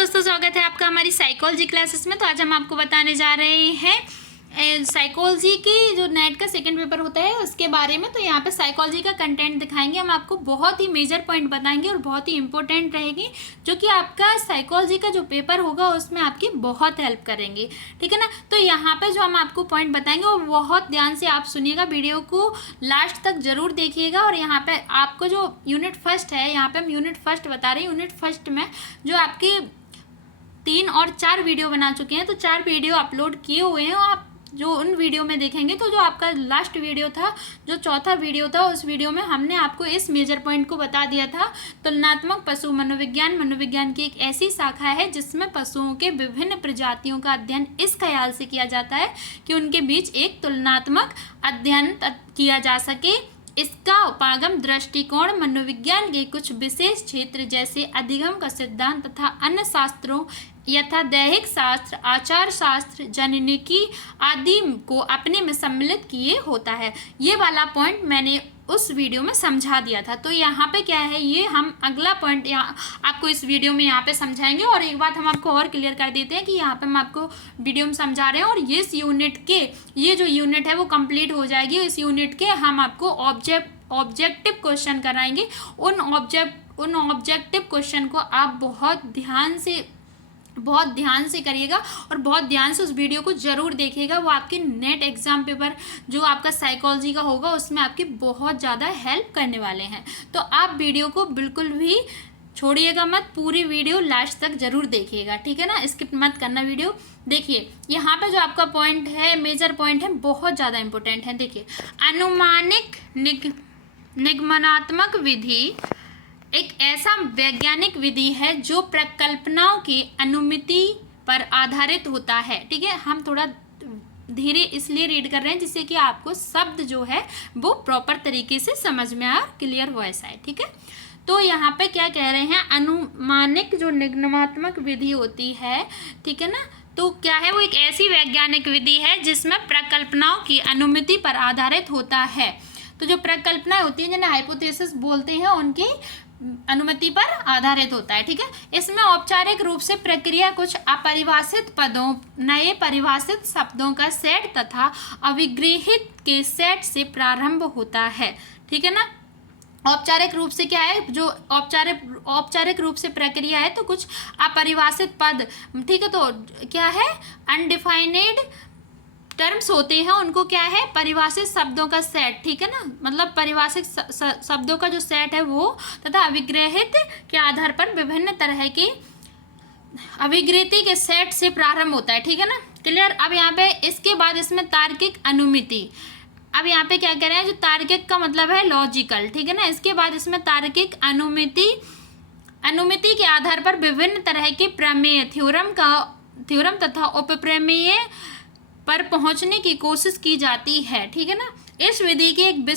दोस्तों, स्वागत है आपका हमारी साइकोलॉजी क्लासेस में। तो आज हम आपको बताने जा रहे हैं साइकोलॉजी की जो नेट का सेकंड पेपर होता है उसके बारे में। तो यहाँ पे साइकोलॉजी का कंटेंट दिखाएंगे हम आपको, बहुत ही मेजर पॉइंट बताएंगे और बहुत ही इंपॉर्टेंट रहेगी, जो कि आपका साइकोलॉजी का जो पेपर होगा उसमें आपकी बहुत हेल्प करेंगे। ठीक है ना। तो यहाँ पे जो हम आपको पॉइंट बताएंगे वो बहुत ध्यान से आप सुनिएगा, वीडियो को लास्ट तक जरूर देखिएगा। और यहाँ पे आपको जो यूनिट फर्स्ट है, यहाँ पे हम यूनिट फर्स्ट बता रहे हैं। यूनिट फर्स्ट में जो आपके 3 और 4 वीडियो बना चुके हैं, तो 4 वीडियो अपलोड किए हुए हैं। आप जो उन वीडियो में देखेंगे तो जो आपका लास्ट वीडियो था, जो चौथा वीडियो था, उस वीडियो में हमने आपको इस मेजर पॉइंट को बता दिया था। तुलनात्मक पशु मनोविज्ञान मनोविज्ञान की एक ऐसी शाखा है जिसमें पशुओं के विभिन्न प्रजातियों का अध्ययन इस ख्याल से किया जाता है कि उनके बीच एक तुलनात्मक अध्ययन किया जा सके। इसका उपागम दृष्टिकोण मनोविज्ञान के कुछ विशेष क्षेत्र जैसे अधिगम का सिद्धांत तथा अन्य शास्त्रों यथा दैहिक शास्त्र, आचार शास्त्र, जननिकी आदि को अपने में सम्मिलित किए होता है। ये वाला पॉइंट मैंने उस वीडियो में समझा दिया था। तो यहाँ पे क्या है, ये हम अगला पॉइंट यहाँ आपको इस वीडियो में यहाँ पे समझाएंगे। और एक बात हम आपको और क्लियर कर देते हैं कि यहाँ पे हम आपको वीडियो में समझा रहे हैं और ये इस यूनिट के ये जो यूनिट है वो कंप्लीट हो जाएगी। इस यूनिट के हम आपको ऑब्जेक्टिव क्वेश्चन कराएंगे। उन ऑब्जेक्टिव क्वेश्चन को आप बहुत ध्यान से करिएगा और बहुत ध्यान से उस वीडियो को जरूर देखिएगा। वो आपके नेट एग्जाम पेपर जो आपका साइकोलॉजी का होगा उसमें आपकी बहुत ज़्यादा हेल्प करने वाले हैं। तो आप वीडियो को बिल्कुल भी छोड़िएगा मत, पूरी वीडियो लास्ट तक जरूर देखिएगा। ठीक है ना, स्किप मत करना वीडियो। देखिए यहाँ पे जो आपका पॉइंट है, मेजर पॉइंट है, बहुत ज़्यादा इंपॉर्टेंट है। देखिए, अनुमानिक निगमनात्मक विधि एक ऐसा वैज्ञानिक विधि है जो प्रकल्पनाओं की अनुमिति पर आधारित होता है। ठीक है, हम थोड़ा धीरे इसलिए रीड कर रहे हैं जिससे कि आपको शब्द जो है वो प्रॉपर तरीके से समझ में आए, क्लियर वॉइस आए। ठीक है, तो यहाँ पे क्या कह रहे हैं, अनुमानिक जो निगमनात्मक विधि होती है, ठीक है ना, तो क्या है, वो एक ऐसी वैज्ञानिक विधि है जिसमें प्रकल्पनाओं की अनुमिति पर आधारित होता है। तो जो प्रकल्पनाएं होती हैं, जिन्हें हाइपोथेसिस बोलते हैं, उनकी अनुमति पर आधारित होता है। ठीक है, इसमें औपचारिक रूप से प्रक्रिया कुछ अपरिभाषित पदों, नए परिभाषित शब्दों का सेट तथा अविगृहित के सेट से प्रारंभ होता है। ठीक है ना, औपचारिक रूप से क्या है, जो औपचारिक रूप से प्रक्रिया है तो कुछ अपरिभाषित पद, ठीक है, तो क्या है, अनडिफाइनेड टर्म्स होते हैं, उनको क्या है, परिभाषित शब्दों का सेट। ठीक है ना, मतलब परिभाषित शब्दों का जो सेट है वो, तथा अविग्रहित के आधार पर विभिन्न तरह के अविग्रहित के सेट से प्रारंभ होता है। ठीक है ना, क्लियर। अब यहाँ पे इसके बाद इसमें तार्किक अनुमिति। अब यहाँ पे क्या कह रहे हैं, जो तार्किक का मतलब है लॉजिकल। ठीक है ना, इसके बाद इसमें तार्किक अनुमिति के आधार पर विभिन्न तरह के प्रमेय, थ्योरम तथा उपप्रमेय पर पहुंचने की कोशिश की जाती है। ठीक है ना, इस विधि की एक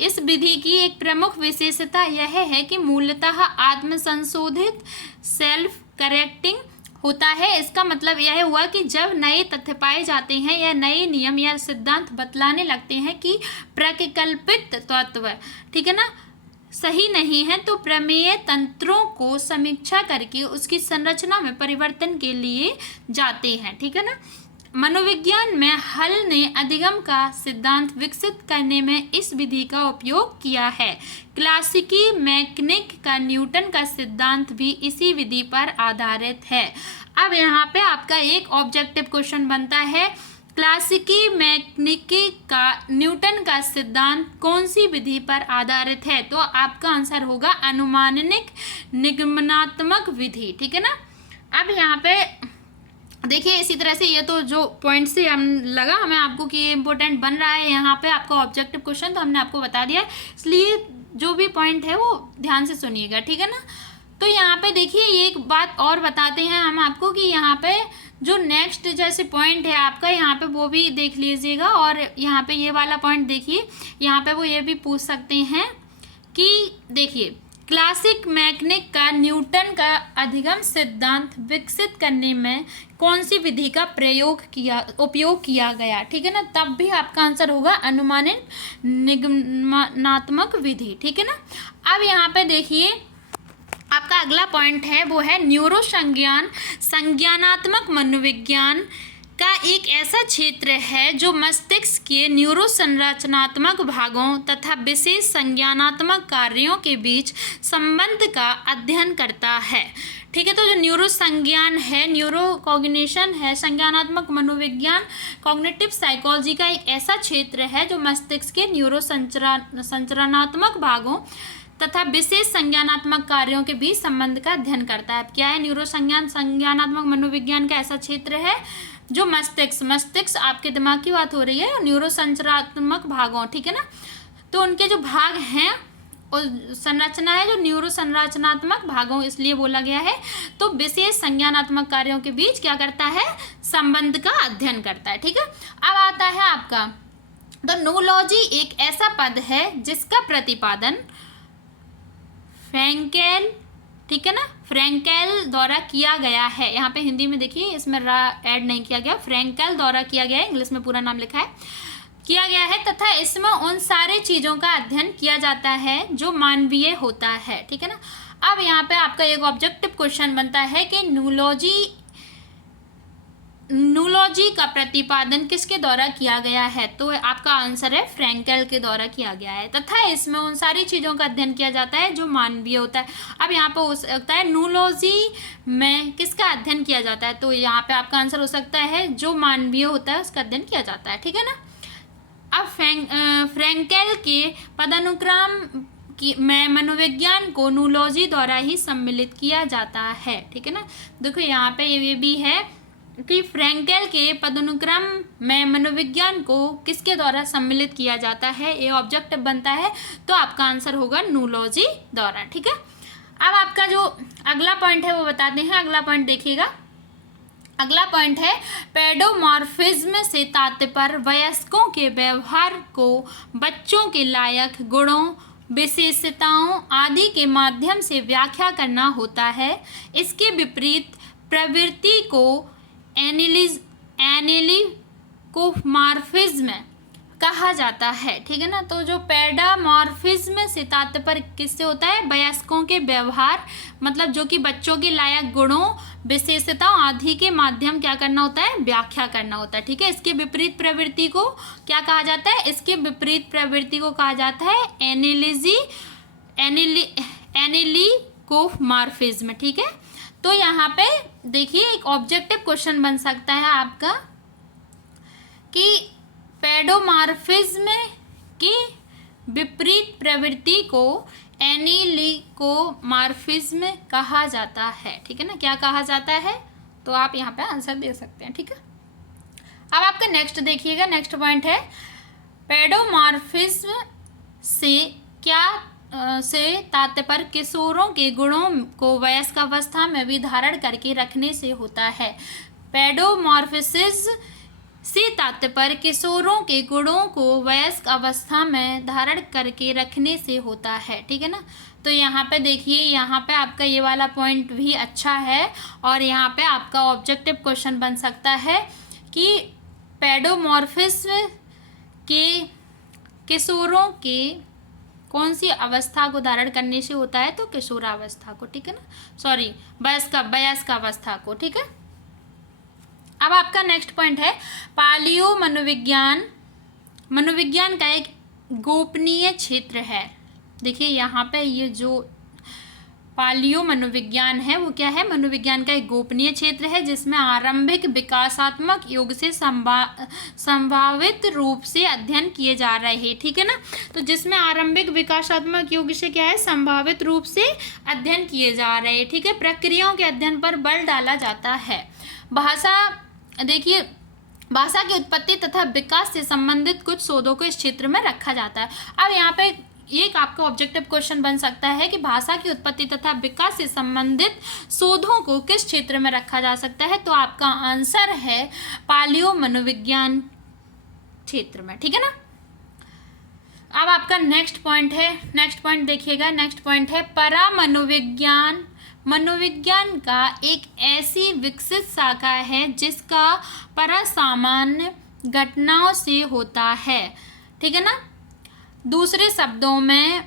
इस विधि की एक प्रमुख विशेषता यह है कि मूलतः आत्मसंशोधित, सेल्फ करेक्टिंग होता है। इसका मतलब यह हुआ कि जब नए तथ्य पाए जाते हैं या नए नियम या सिद्धांत बतलाने लगते हैं कि प्रकल्पित तत्व, ठीक है ना, सही नहीं है, तो प्रमेय तंत्रों को समीक्षा करके उसकी संरचना में परिवर्तन के लिए जाते हैं। ठीक है ना, मनोविज्ञान में हल ने अधिगम का सिद्धांत विकसित करने में इस विधि का उपयोग किया है। क्लासिकी मैकेनिक का न्यूटन का सिद्धांत भी इसी विधि पर आधारित है। अब यहाँ पे आपका एक ऑब्जेक्टिव क्वेश्चन बनता है, क्लासिकी मैकेनिकी का न्यूटन का सिद्धांत कौन सी विधि पर आधारित है? तो आपका आंसर होगा अनुमानिक निगमनात्मक विधि। ठीक है ना, अब यहाँ पे देखिए, इसी तरह से ये तो जो पॉइंट से हम लगा हमें आपको कि ये इंपॉर्टेंट बन रहा है यहाँ पे आपका ऑब्जेक्टिव क्वेश्चन, तो हमने आपको बता दिया, इसलिए जो भी पॉइंट है वो ध्यान से सुनिएगा। ठीक है ना, तो यहाँ पे देखिए एक बात और बताते हैं हम आपको कि यहाँ पे जो नेक्स्ट जैसे पॉइंट है आपका, यहाँ पे वो भी देख लीजिएगा। और यहाँ पे ये वाला पॉइंट देखिए, यहाँ पे वो ये भी पूछ सकते हैं कि देखिए, क्लासिक मैकेनिक का न्यूटन का अधिगम सिद्धांत विकसित करने में कौन सी विधि का उपयोग किया गया। ठीक है ना, तब भी आपका आंसर होगा अनुमानिक निगमनात्मक विधि। ठीक है ना, अब यहाँ पे देखिए आपका अगला पॉइंट है वो है न्यूरोसंज्ञान संज्ञानात्मक मनोविज्ञान का एक ऐसा क्षेत्र है जो मस्तिष्क के न्यूरोसंरचनात्मक भागों तथा विशेष संज्ञानात्मक कार्यों के बीच संबंध का अध्ययन करता है। ठीक है, तो जो न्यूरोसंज्ञान है, न्यूरो कॉग्निशन है, संज्ञानात्मक मनोविज्ञान कॉग्निटिव साइकोलॉजी का एक ऐसा क्षेत्र है जो मस्तिष्क के संरचनात्मक भागों तथा विशेष संज्ञानात्मक कार्यों के बीच संबंध का अध्ययन करता है। क्या है? न्यूरोसंज्ञान संज्ञानात्मक मनोविज्ञान का ऐसा क्षेत्र है जो मस्तिष्क आपके दिमाग की बात हो रही है, न्यूरोसंरचनात्मक भागों, ठीक है ना, तो उनके जो भाग हैं और संरचना है जो न्यूरोसंरचनात्मक भागों इसलिए बोला गया है, तो विशेष संज्ञानात्मक कार्यों के बीच क्या करता है? संबंध का अध्ययन करता है। ठीक है, अब आता है आपका द नूलॉजी एक ऐसा पद है जिसका प्रतिपादन फ्रैंकेल, ठीक है ना, फ्रैंकेल द्वारा किया गया है। यहाँ पे हिंदी में देखिए इसमें ऐड नहीं किया गया, फ्रैंकेल द्वारा किया गया है, इंग्लिश में पूरा नाम लिखा है, किया गया है तथा इसमें उन सारी चीज़ों का अध्ययन किया जाता है जो मानवीय होता है। ठीक है ना, अब यहाँ पे आपका एक ऑब्जेक्टिव क्वेश्चन बनता है कि नूलॉजी का प्रतिपादन किसके द्वारा किया गया है? तो आपका आंसर है फ्रैंकेल के द्वारा किया गया है तथा इसमें उन सारी चीज़ों का अध्ययन किया जाता है जो मानवीय होता है। अब यहाँ पे हो सकता है नूलॉजी में किसका अध्ययन किया जाता है, तो यहाँ पे आपका आंसर हो सकता है जो मानवीय होता है उसका अध्ययन किया जाता है। ठीक है ना, अब फ्रैंकेल के पदानुक्रम में मनोविज्ञान को नूलॉजी द्वारा ही सम्मिलित किया जाता है। ठीक है ना, देखो यहाँ पे ये भी है कि फ्रैंकेल के पदानुक्रम में मनोविज्ञान को किसके द्वारा सम्मिलित किया जाता है, ये ऑब्जेक्टिव बनता है, तो आपका आंसर होगा नूलॉजी द्वारा। ठीक है, अब आपका जो अगला पॉइंट है वो बताते हैं। अगला पॉइंट देखिएगा, अगला पॉइंट है पेडोमॉर्फिज्म से तात्पर्य वयस्कों के व्यवहार को बच्चों के लायक गुणों, विशेषताओं आदि के माध्यम से व्याख्या करना होता है। इसके विपरीत प्रवृत्ति को एनालिकोमॉर्फिज्म कहा जाता है। ठीक है ना, तो जो पेडोमॉर्फिज्म से तात्पर्य किससे होता है? वयस्कों के व्यवहार, मतलब जो कि बच्चों के लायक गुणों, विशेषताओं आदि के माध्यम क्या करना होता है? व्याख्या करना होता है। ठीक है, इसके विपरीत प्रवृत्ति को क्या कहा जाता है? इसके विपरीत प्रवृत्ति को कहा जाता है एनालिकोमॉर्फिज्म। ठीक है, तो यहाँ पे देखिए एक ऑब्जेक्टिव क्वेश्चन बन सकता है आपका कि पेडोमॉर्फिज्म की विपरीत प्रवृत्ति को एनालिकोमॉर्फिज्म कहा जाता है। ठीक है ना, क्या कहा जाता है? तो आप यहाँ पे आंसर दे सकते हैं। ठीक है, अब आपका नेक्स्ट देखिएगा, नेक्स्ट पॉइंट है पेडोमॉर्फिज्म से क्या से तात्पर्य किशोरों के गुणों को वयस्क अवस्था में भी धारण करके रखने से होता है। पेडोमॉर्फिज्म से तात्पर्य किशोरों के गुणों को वयस्क अवस्था में धारण करके रखने से होता है। ठीक है ना, तो यहाँ पे देखिए, यहाँ पे आपका ये वाला पॉइंट भी अच्छा है और यहाँ पे आपका ऑब्जेक्टिव क्वेश्चन बन सकता है कि पेडोमॉर्फिज्म के किशोरों के कौन सी अवस्था को धारण करने से होता है? तो किशोरावस्था को। ठीक है ना, सॉरी वयस्क अवस्था को। ठीक है, अब आपका नेक्स्ट पॉइंट है पालियो मनोविज्ञान का एक गोपनीय क्षेत्र है। देखिए यहाँ पे ये जो पालियो मनोविज्ञान है वो क्या है? मनोविज्ञान का एक गोपनीय क्षेत्र है जिसमें आरंभिक विकासात्मक युग से संभावित रूप से अध्ययन किए जा रहे हैं। ठीक है ना, तो जिसमें आरंभिक विकासात्मक युग से क्या है? संभावित रूप से अध्ययन किए जा रहे हैं। ठीक है, प्रक्रियाओं के अध्ययन पर बल डाला जाता है। भाषा, देखिए भाषा की उत्पत्ति तथा विकास से संबंधित कुछ शोधों को इस क्षेत्र में रखा जाता है। अब यहाँ पे एक आपका ऑब्जेक्टिव क्वेश्चन बन सकता है कि भाषा की उत्पत्ति तथा विकास से संबंधित शोधों को किस क्षेत्र में रखा जा सकता है? तो आपका आंसर है पालियो मनोविज्ञान क्षेत्र में। ठीक है ना, अब आपका नेक्स्ट पॉइंट है, नेक्स्ट पॉइंट देखिएगा, नेक्स्ट पॉइंट है परा मनोविज्ञान। मनोविज्ञान का एक ऐसी विकसित शाखा है जिसका परा सामान्य घटनाओं से होता है। ठीक है ना, दूसरे शब्दों में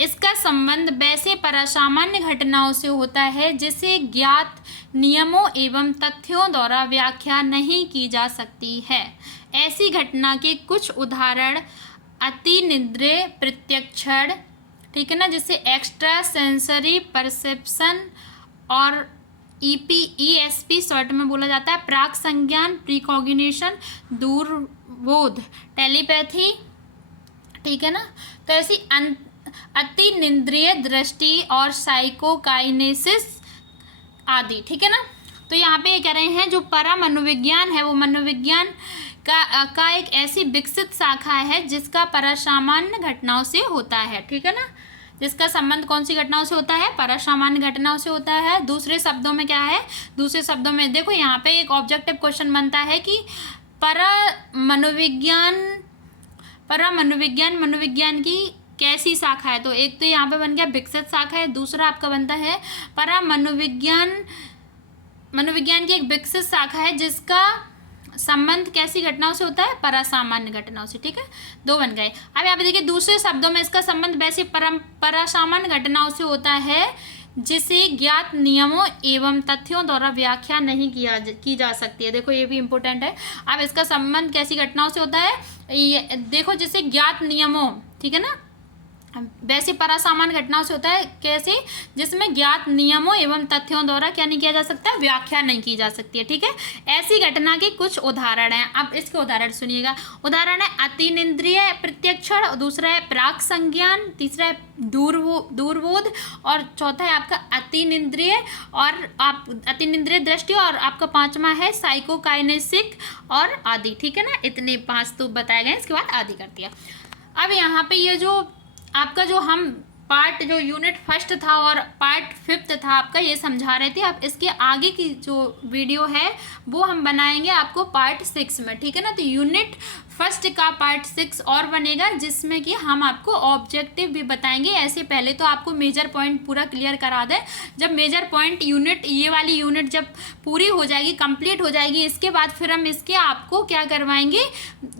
इसका संबंध वैसे परासामान्य घटनाओं से होता है जिसे ज्ञात नियमों एवं तथ्यों द्वारा व्याख्या नहीं की जा सकती है। ऐसी घटना के कुछ उदाहरण अतिनिद्रिय प्रत्यक्षण, ठीक है ना, जिसे एक्स्ट्रा सेंसरी परसेप्शन और ESP शॉर्ट में बोला जाता है, प्राक संज्ञान प्रीकॉग्निशन, दूरबोध टेलीपैथी, ठीक है ना। तो ऐसी अतिनिंद्रिय दृष्टि और साइकोकाइनेसिस आदि, ठीक है ना। तो यहाँ पे ये कह रहे हैं जो परा मनोविज्ञान है वो मनोविज्ञान का एक ऐसी विकसित शाखा है जिसका परासामान्य घटनाओं से होता है, ठीक है ना। जिसका संबंध कौन सी घटनाओं से होता है? परासामान्य घटनाओं से होता है। दूसरे शब्दों में क्या है? दूसरे शब्दों में देखो यहाँ पे एक ऑब्जेक्टिव क्वेश्चन बनता है कि मनोविज्ञान की कैसी शाखा है। तो एक तो यहाँ पे बन गया विकसित शाखा है, दूसरा आपका बनता है मनोविज्ञान की एक विकसित शाखा है जिसका संबंध कैसी घटनाओं से होता है? परासामान्य घटनाओं से, ठीक है। दो बन गए। अब यहाँ पे देखिए दूसरे शब्दों में इसका संबंध वैसे परासामान्य घटनाओं से होता है जिसे ज्ञात नियमों एवं तथ्यों द्वारा व्याख्या नहीं की जा सकती है। देखो ये भी इम्पोर्टेंट है। अब इसका संबंध कैसी घटनाओं से होता है? ये देखो जिसे ज्ञात नियमों, ठीक है ना, वैसे परासामान्य घटनाओं से होता है कैसे? जिसमें ज्ञात नियमों एवं तथ्यों द्वारा क्या नहीं किया जा सकता? व्याख्या नहीं की जा सकती है, ठीक है। ऐसी घटना के कुछ उदाहरण हैं। अब इसके उदाहरण सुनिएगा। उदाहरण है अतिनिंद्रिय प्रत्यक्षण, दूसरा है प्राक संज्ञान, तीसरा है दूरबोध और चौथा है आपका अतिनिंद्रिय दृष्टि और आपका पांचवा है साइकोकाइनेसिक और आदि, ठीक है ना। इतने 5 तो बताए गए, इसके बाद आदि कर दिया। अब यहाँ पे ये जो आपका जो हम पार्ट जो यूनिट फर्स्ट था और पार्ट 5 था आपका, ये समझा रहे थे। अब इसके आगे की जो वीडियो है वो हम बनाएंगे आपको पार्ट 6 में, ठीक है ना। तो यूनिट फर्स्ट का पार्ट 6 और बनेगा जिसमें कि हम आपको ऑब्जेक्टिव भी बताएंगे। ऐसे पहले तो आपको मेजर पॉइंट पूरा क्लियर करा दें। जब मेजर पॉइंट यूनिट, ये वाली यूनिट जब पूरी हो जाएगी, कंप्लीट हो जाएगी, इसके बाद फिर हम इसके आपको क्या करवाएंगे?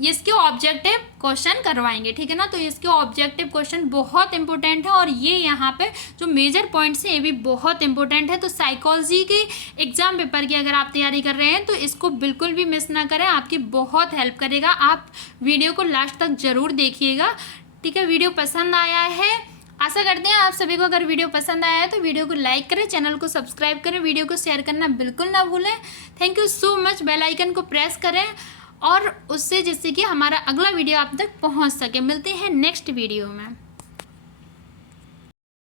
इसके ऑब्जेक्टिव क्वेश्चन करवाएंगे, ठीक है ना। तो इसके ऑब्जेक्टिव क्वेश्चन बहुत इंपॉर्टेंट है और ये यहाँ पे जो मेजर पॉइंट्स हैं ये भी बहुत इंपॉर्टेंट है। तो साइकोलॉजी के एग्जाम पेपर की अगर आप तैयारी कर रहे हैं तो इसको बिल्कुल भी मिस ना करें, आपकी बहुत हेल्प करेगा। आप वीडियो को लास्ट तक जरूर देखिएगा, ठीक है। वीडियो पसंद आया है, आशा करते हैं आप सभी को अगर वीडियो पसंद आया है तो वीडियो को लाइक करें, चैनल को सब्सक्राइब करें, वीडियो को शेयर करना बिल्कुल ना भूलें। Thank you so much. Bell icon को प्रेस करें और उससे जिससे कि हमारा अगला वीडियो आप तक पहुंच सके। मिलते हैं नेक्स्ट वीडियो में।